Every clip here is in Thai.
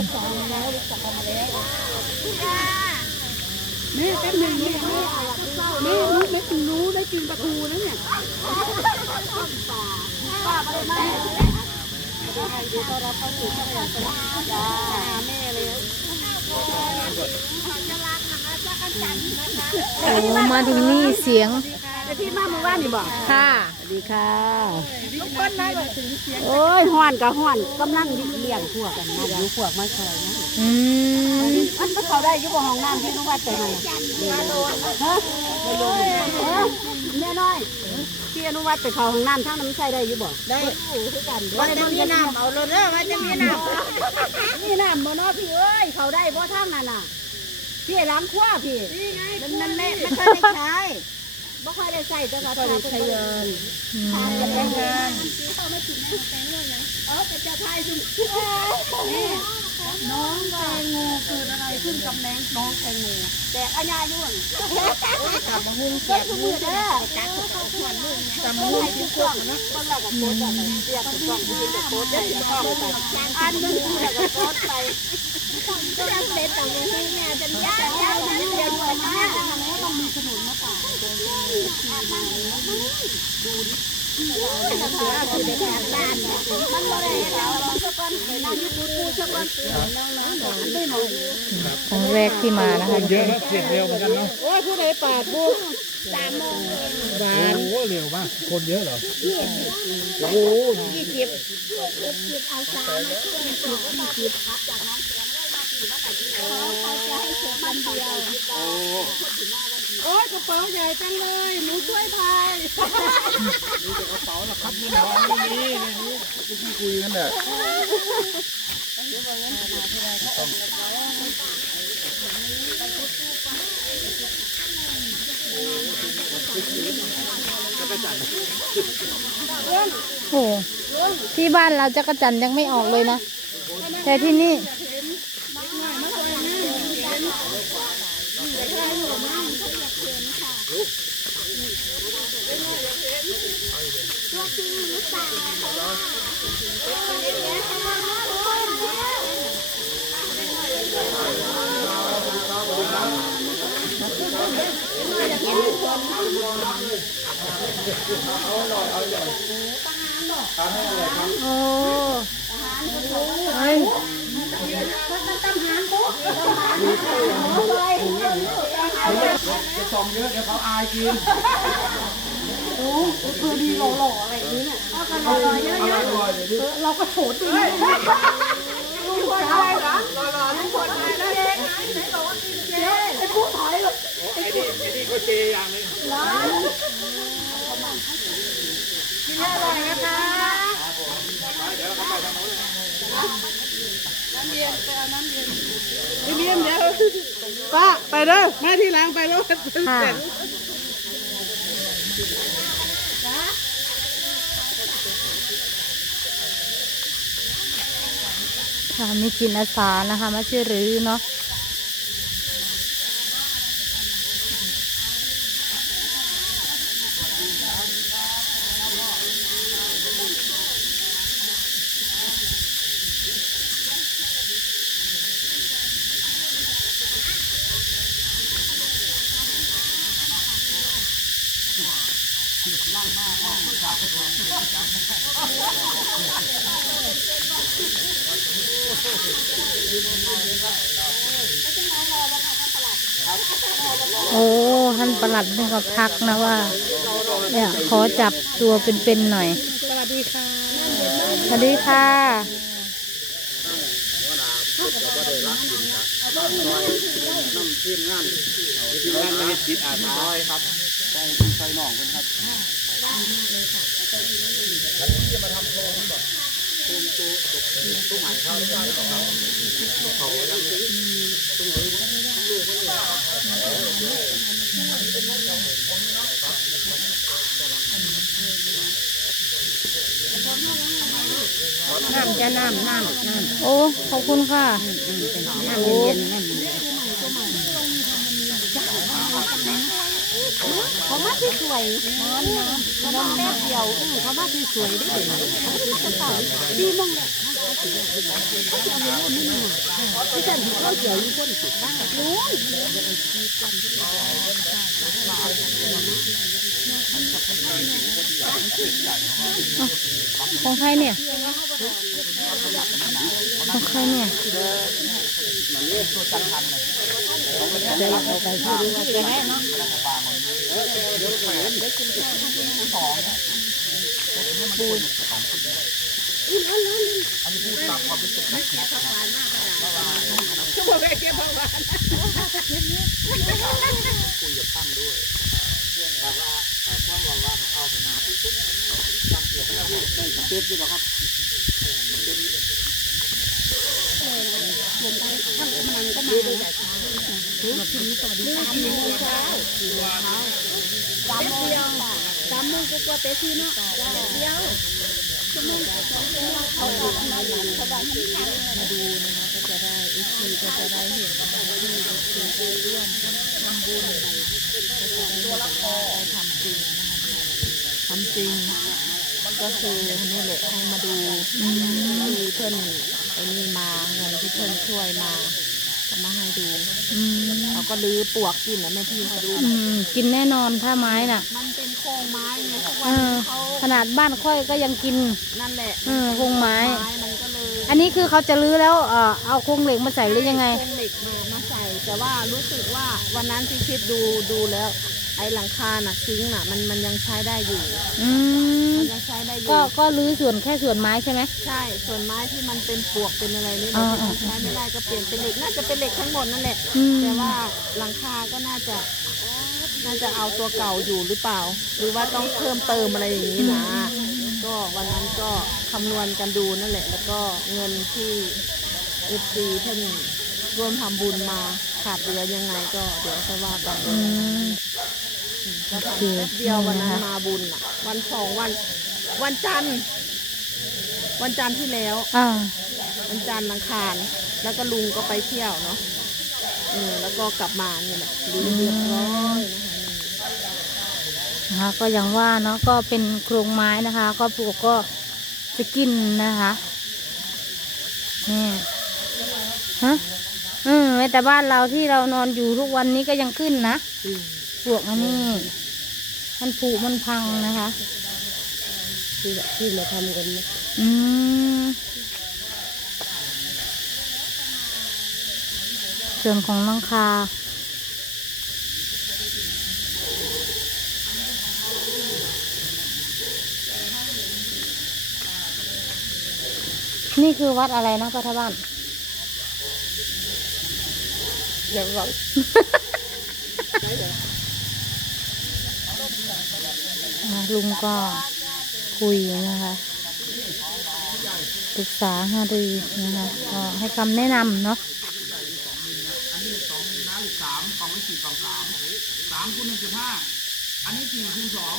ลูกสาวมาแล้วลูกสาวมาแล้วแม่แป๊บหนึงแม่แม่แม่รู้แม่ถึงรู้ได้กินปลาทูนะเนี่ยป้าไปแม่เดี๋ยวต้อนรับเข้าสู่ช่องแอนจ้าแม่เลยโอ้มาถึงนี่เสียง ไอพี่มาเมื่อวานนี่บอกค่ะสวัสดีค่ะลูกคนไหนบอกถึงเสียงโอ้ยห้อนกับห้อนกำลังเลี้ยงพวกกันนะอยู่พวกมาคอยนะอืมมันก็เขาได้อยุบห้องน้ำที่น้องวัดไปไหนฮะไม่ลงเออแม่น้อยที่อนุวัดไปเขาห้องน้ำทั้งน้ำใส่ได้อยุบบ่ได้คือกันว่าจะมีน้ำเอาเลยเด้อว่าจะมีน้ำมีน้ำบ่เนาะพี่เอ้ยเขาได้บ่ทั้งนั้นน่ะพี่ล้างคว้าพี่นี่ไงมันมันไม่ไม่ค่อยได้ใช้ บ่ค่อยได้ใช้แต่ว่าทำใช้เงินอืทานมจะแต่งงานเออจะจะทายจุนี่น้องแตงโมเกิดอะไรขึ้นกับแมงน้องแตงโมแต่อัญญายุ่งกลับมาหุ้งเก็บมือเด้อจับเขาขวนมือกลับมาหุ้งที่เครื่องนะคนละกับโคตรอะไรเรียกคนต้องที่จะโคตรได้จะต้องไปอันนึงคือกับโคตรไปก็จะเสร็จแต่ไม่ให้แม่จะยากยากนั้นเดียวมาต้องมี ครั้งแรกที่มานะคะเยอะนะเสียงเร็วเหมือนกันเนาะโอ้ยผู้ใดปาดบุสามโมงหวาโอ้โหเร็วมากคนเยอะเหรอโอ้โหยี่สิบเอาสามมาช่วยยี่สิบยี่สิบครับจากน้องแกงเลยมาสี่ว่าแต่ที่เขาเขาจะให้เสร็จวันเดียว โอ้ยกระเป๋าใหญ่จังเลยหนูช่วยพายครับเงินทองไม่มีในนี้ที่คุยกันเนี่ยโอ้ที่บ้านเราจะกระจันยังไม่ออกเลยนะ แต่ที่นี่ โอ้เฮ้ย จะซองเยอะเดี๋ยวเขาอายกินคือดีหล่อๆอะไรอย่างนี้เนี่ยเอาลอๆเยอะๆเราก็โถดจริงลุงพลได้เหรอหล่อๆลุงพลได้แล้วเจ๊ไหนบอกว่ากินเจ๊ไอ้ผู้ถอยเลยไอ้นี่ไอ้นี่ก็เจอย่างนึงกินอร่อยนะคะเดี๋ยวเขาไปทางโน้น พี่เมียมเดี๋ยวป้าไปเด้อมาที่หลังไปแล้วค่ะค่ะมีจิตอาสานะคะมาช่วยรื้อเนาะ โอ้ท่านประหลัดนี่ก็ทักนะว่า เนี่ย ขอจับตัวเป็นๆหน่อย สวัสดีค่ะ สวัสดีค่ะทีมงานไม่ได้จิตอาสาครับ ใส่ใส่หน่องกันครับน้ำจะน้ำน้ำน้โอ้ ขอบคุณค่ะำน้ำเย็นๆน้ำเเขามาที่สวยน้ำน้ำน้ำแม่เดียวเขามาที่สวยได้เลยดีมองเลยเขาจะเอาเงินนี่ที่ฉันเขาเกี่ยวอยู่คนสุดบ้างรู้ของใครเนี่ยของใครเนี่ยเดี๋ยวเราไปที่ดูว่าจะให้เนาะ มอยู่หรอครับสามโมงสามโมงกูกลัวเตะทีเนาะเดียวเขาออกมา ทีก็จะได้เห็นที่ที่ไปร่วมทำบุญตัวละครทำจริงนะคะทำจริงก็คือนี่แหละให้มาดูที่เพื่อนไอ้นี่มาเงินที่เพื่อนช่วยมา มาให้ดูอืมเขาก็ลื้อปวกกินนะแม่พี่เขาดูอืมกินแน่นอนถ้าไม้น่ะ มันเป็นโครงไม้ไงทุกเอวันอนี้เขาขนาดบ้านค่อยก็ยังกิน นั่นแหละเออโครงไม้ ไม้มันก็เลยอันนี้คือเขาจะลื้อแล้วเออเอาโครงเหล็กมาใส่หรือยังไง โครงเหล็กมามาใส่ แต่ว่ารู้สึกว่าวันนั้นที่คิดดูดูแล้วไอ้หลังคาน่ะซิงค์น่ะมันมันยังใช้ได้อยู่ อืมมันยังใช้ได้อยู่ ก็ก็ลื้อส่วนแค่ส่วนไม้ใช่ไหม ใช่ ส่วนไม้ที่มันเป็นปวกเป็นอะไรนี่อ่ามันอ่าใช้ไม่ได้ก็เปลี่ยนเป็นเหล็ก น่าจะเป็นเหล็กทั้งหมดนั่นแหละ อืม แต่ว่าหลังคาก็น่าจะ น่าจะเอาตัวเก่าอยู่หรือเปล่า หรือว่าต้องเพิ่มเติมอะไรอย่างนี้นะ ก็วันนั้นก็คำนวณกันดูนั่นแหละ แล้วก็เงินที่เอฟซีท่านร่วมทำบุญมาขาดเหลือยังไงก็เดี๋ยวค่อยว่ากัน อืม ก็ทำแป๊บเดียววันนั้นมาบุญอะ วันสองวัน วันจันทร์ วันจันทร์ที่แล้ว อ่า วันจันทร์อังคาร แล้วก็ลุงก็ไปเที่ยวเนาะเออแล้วก็กลับมาเนี่ยแหละเรียบร้อยนะคะนะคะก็อย่างว่าเนาะก็เป็นโครงไม้นะคะ ก็ปลูกก็จะกินนะคะนี่ฮะอืมแม้แต่บ้านเราที่เรานอนอยู่ทุกวันนี้ก็ยังขึ้นนะป ลวกอันนี้ มันผุมันพังนะคะ ที่ที่มาทำกันนะอืมส่วนของหลังคา นี่คือวัดอะไรนะพัทบ้านเดี๋ยวบอก อ่า ลุงก็คุยนะคะปรึกษาหารือนะคะก็ให้คำแนะนำเนาะอันนี้สองน้ำอีกสามกล่องไม่สี่กล่องสามสามคูณหนึ่งจุดห้าอันนี้สี่คูณสอง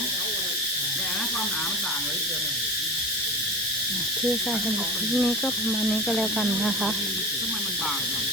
เนี่ยนะความหนามันต่างเลยเดือนเนี่ยคือการสำหรับคลิปนี้ก็ประมาณนี้ก็แล้วกันนะคะทำไมมันบางจัง